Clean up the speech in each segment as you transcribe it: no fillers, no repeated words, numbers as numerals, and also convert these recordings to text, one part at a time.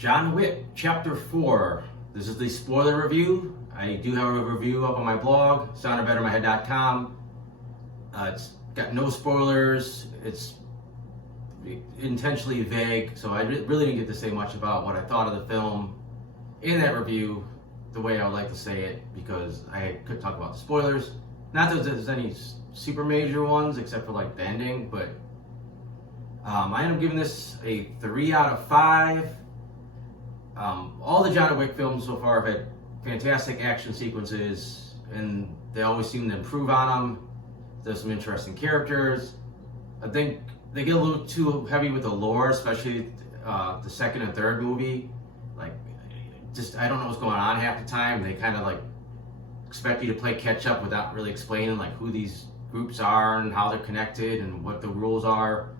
John Wick, Chapter 4. This is the spoiler review. I do have a review up on my blog, soundofbettermyhead.com. It's got no spoilers. It's intentionally vague, so I really didn't get to say much about what I thought of the film in that review the way I would like to say it, because I could talk about the spoilers. Not that there's any super major ones except for like the ending, but I ended up giving this a 3 out of 5. All the John Wick films so far have had fantastic action sequences, and they always seem to improve on them. There's some interesting characters. I think they get a little too heavy with the lore, especially the second and third movie. Like, just I don't know what's going on half the time. They kind of like expect you to play catch up without really explaining like who these groups are and how they're connected and what the rules are.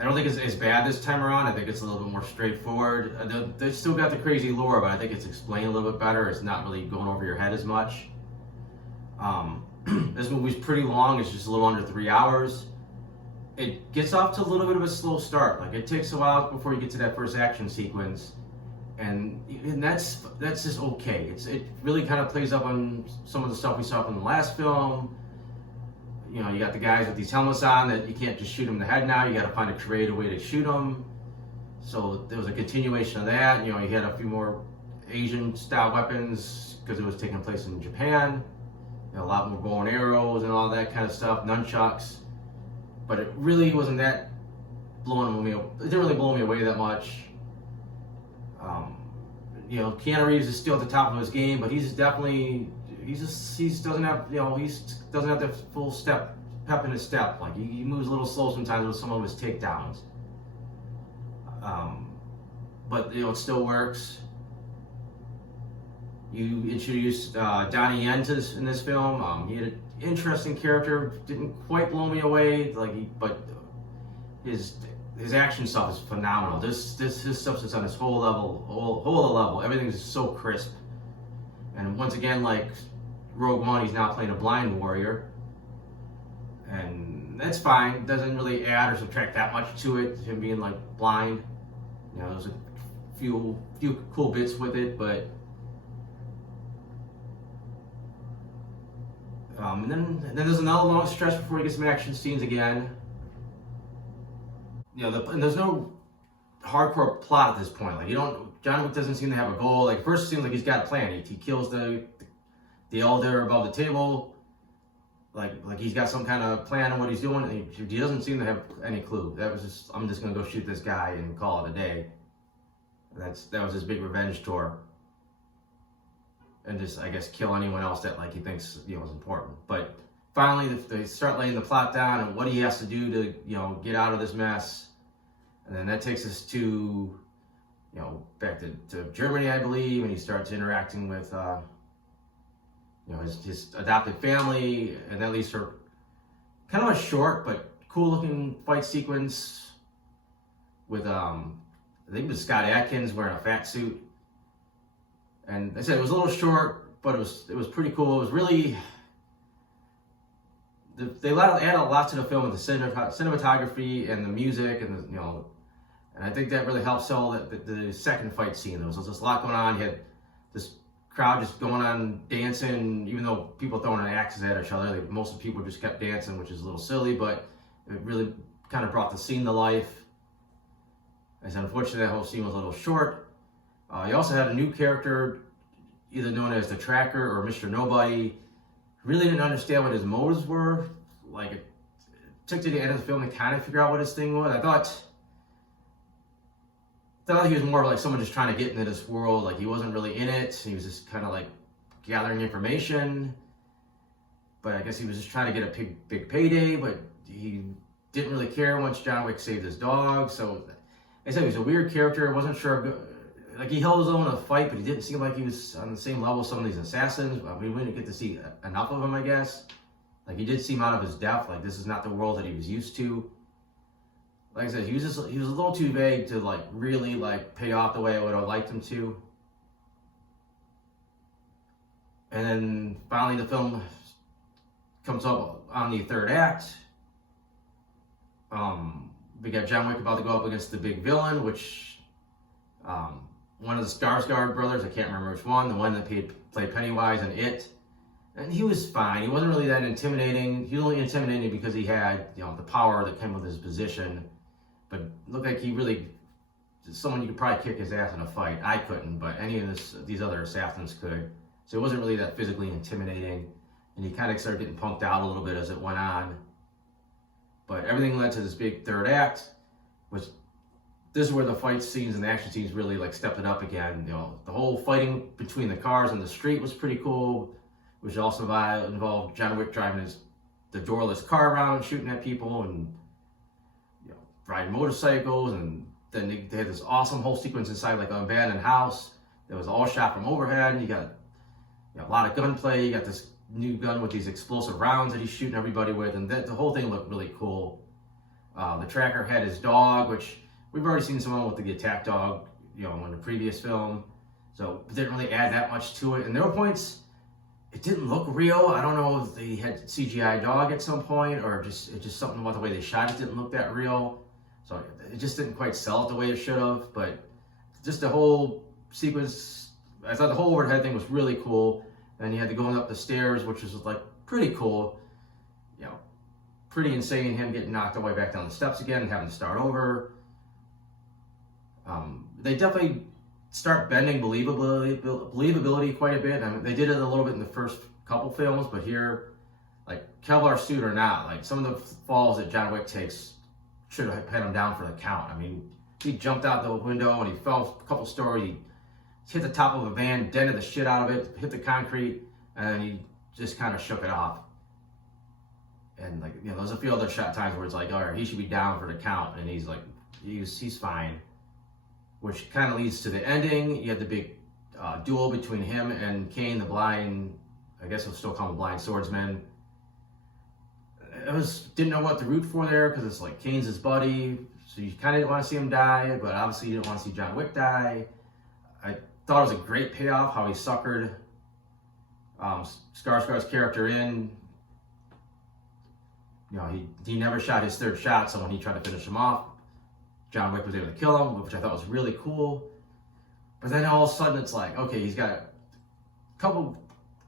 I don't think it's as bad this time around. I think it's a little bit more straightforward. They still got the crazy lore, but I think it's explained a little bit better. It's not really going over your head as much. This movie's pretty long. It's just a little under 3 hours. It gets off to a little bit of a slow start. Like, it takes a while before you get to that first action sequence, and that's just okay. It really kind of plays up on some of the stuff we saw from the last film. You know, you got the guys with these helmets on that you can't just shoot them in the head now. You got to find a creative way to shoot them. So there was a continuation of that. You know, you had a few more Asian-style weapons because it was taking place in Japan. You know, a lot more bow and arrows and all that kind of stuff, nunchucks. But it really wasn't that blowing me. It didn't really blow me away that much. You know, Keanu Reeves is still at the top of his game, but he's definitely he doesn't have doesn't have the full pep in his step. Like, he moves a little slow sometimes with some of his takedowns. But you know, it still works. You introduced Donnie Yen in this film. He had an interesting character. Didn't quite blow me away. But his action stuff is phenomenal. His stuff is on his whole level. Everything is so crisp. And once again, like Rogue One, he's now playing a blind warrior, and that's fine. It doesn't really add or subtract that much to it, him being like blind. You know, there's a few cool bits with it, but and then there's another long stretch before he gets some action scenes again. You know, and there's no hardcore plot at this point. Like, John Wick doesn't seem to have a goal. Like, first it seems like he's got a plan. He kills the elder above the table. Like he's got some kind of plan on what he's doing. And he doesn't seem to have any clue. That was just, I'm just gonna go shoot this guy and call it a day. That was his big revenge tour. And just, I guess, kill anyone else that like he thinks, you know, is important. But finally they start laying the plot down and what he has to do to, you know, get out of this mess. And then that takes us to, you know, back to Germany, I believe, and he starts interacting with, you know, his adopted family, and that leads to kind of a short but cool-looking fight sequence with, I think it was Scott Adkins wearing a fat suit. And I said it was a little short, but it was pretty cool. It was really, they add a lot to the film with the cinematography and the music and the, you know. And I think that really helped sell the second fight scene. There was just a lot going on. You had this crowd just going on dancing, even though people throwing axes at each other. Most of the people just kept dancing, which is a little silly, but it really kind of brought the scene to life. I said, unfortunately, that whole scene was a little short. You also had a new character, either known as the Tracker or Mr. Nobody. Really didn't understand what his motives were. Like, it took to the end of the film to kind of figure out what his thing was. I thought he was more like someone just trying to get into this world. Like, he wasn't really in it. He was just kind of like gathering information. But I guess he was just trying to get a big payday. But he didn't really care once John Wick saved his dog. So, like I said, he was a weird character. I wasn't sure. Like, he held his own in a fight, but he didn't seem like he was on the same level as some of these assassins. I mean, we didn't get to see enough of him, I guess. Like, he did seem out of his depth. Like, this is not the world that he was used to. Like I said, he was a little too vague to like really like pay off the way I would have liked him to. And then finally the film comes up on the third act. We got John Wick about to go up against the big villain, which One of the Skarsgård brothers, I can't remember which one, the one that played Pennywise in It. And he was fine. He wasn't really that intimidating. He was only intimidating because he had, the power that came with his position. But it looked like he really, someone you could probably kick his ass in a fight. I couldn't, but any of these other assassins could. So it wasn't really that physically intimidating. And he kind of started getting punked out a little bit as it went on. But everything led to this big third act, which this is where the fight scenes and the action scenes really like stepped it up again. The whole fighting between the cars in the street was pretty cool, which also involved John Wick driving the doorless car around, shooting at people, and riding motorcycles. And then they had this awesome whole sequence inside like an abandoned house that was all shot from overhead. And you got a lot of gunplay. You got this new gun with these explosive rounds that he's shooting everybody with, and the whole thing looked really cool. The tracker had his dog, which we've already seen someone with the attack dog, in the previous film, so it didn't really add that much to it. And there were points it didn't look real. I don't know if they had CGI dog at some point, or just something about the way they shot it didn't look that real. So it just didn't quite sell it the way it should have. But just the whole sequence, I thought the whole overhead thing was really cool. And you had to go up the stairs, which was like pretty cool. Pretty insane, him getting knocked all the way back down the steps again and having to start over. They definitely start bending believability quite a bit. I mean, they did it a little bit in the first couple films, but here, like Kevlar suit or not, like some of the falls that John Wick takes should have had him down for the count. I mean, he jumped out the window and he fell a couple stories. He hit the top of a van, dented the shit out of it, hit the concrete, and then he just kind of shook it off. And like, there's a few other shot times where it's like, all right, he should be down for the count, and he's like, he's fine. Which kind of leads to the ending. You had the big duel between him and Kane, the blind, I guess we'll still call him a blind swordsman. Didn't know what to root for there, because it's like Kane's his buddy, so you kind of didn't want to see him die, but obviously you didn't want to see John Wick die. I thought it was a great payoff how he suckered Skarsgård's character in. He never shot his third shot, so when he tried to finish him off, John Wick was able to kill him, which I thought was really cool. But then all of a sudden it's like, okay, he's got a couple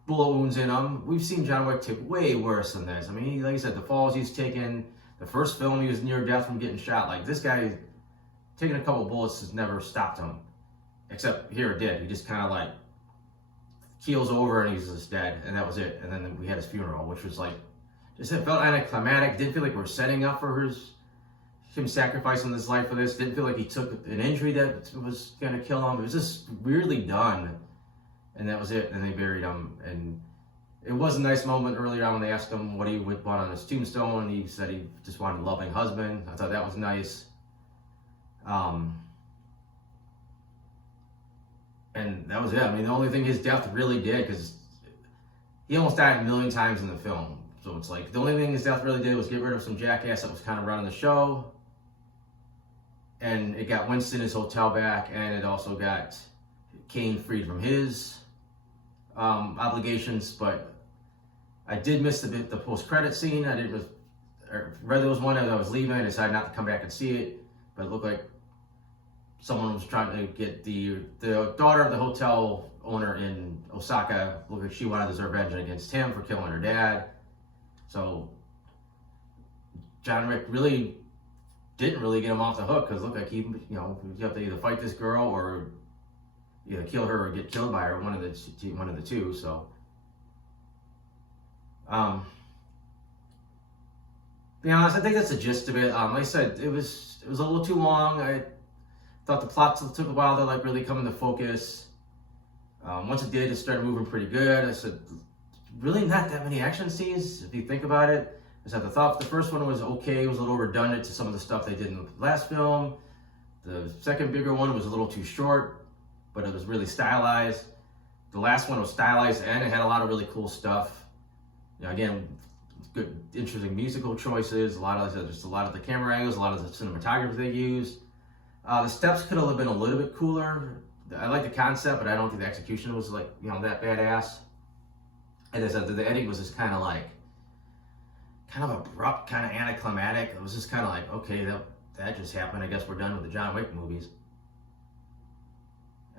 bullet wounds in him. We've seen John Wick take way worse than this. I mean, like I said, the falls he's taken, the first film he was near death from getting shot. Like, this guy taking a couple bullets has never stopped him. Except here it did. He just kind of like keels over and he's just dead, and that was it. And then we had his funeral, which was like, it felt anticlimactic. Didn't feel like we're setting up for him sacrificing his life for this. Didn't feel like he took an injury that was going to kill him. It was just weirdly done. And that was it. And they buried him. And it was a nice moment earlier on when they asked him what he would want on his tombstone. He said he just wanted a loving husband. I thought that was nice. And that was it. I mean, the only thing his death really did, because he almost died a million times in the film. So it's like, the only thing his death really did was get rid of some jackass that was kind of running the show. And it got Winston his hotel back, and it also got Kane freed from his obligations. But I did miss the post-credit scene. I read there was one as I was leaving. I decided not to come back and see it. But it looked like someone was trying to get the daughter of the hotel owner in Osaka. Looked like she wanted to deserve vengeance against him for killing her dad. So John Wick really didn't really get him off the hook, because it looked like you have to either fight this girl or either kill her or get killed by her, one of the two. So to be honest, I think that's the gist of it. Like I said, it was a little too long. I thought the plot took a while to like really come into focus. Once it did, it started moving pretty good. I said, really not that many action scenes if you think about it. I thought the first one was okay. It was a little redundant to some of the stuff they did in the last film. The second bigger one was a little too short, but it was really stylized. The last one was stylized and it had a lot of really cool stuff. Again, good, interesting musical choices. A lot of the camera angles, a lot of the cinematography they used. The steps could have been a little bit cooler. I like the concept, but I don't think the execution was like that badass. And as I said, the ending was just kind of abrupt, kind of anticlimactic. It was just kind of like, okay, that just happened. I guess we're done with the John Wick movies.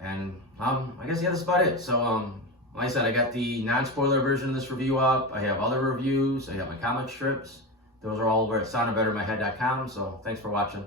And I guess, yeah, that's about it. So like I said, I got the non-spoiler version of this review up. I have other reviews. I have my comic strips. Those are all over at soundofbettermyhead.com. So thanks for watching.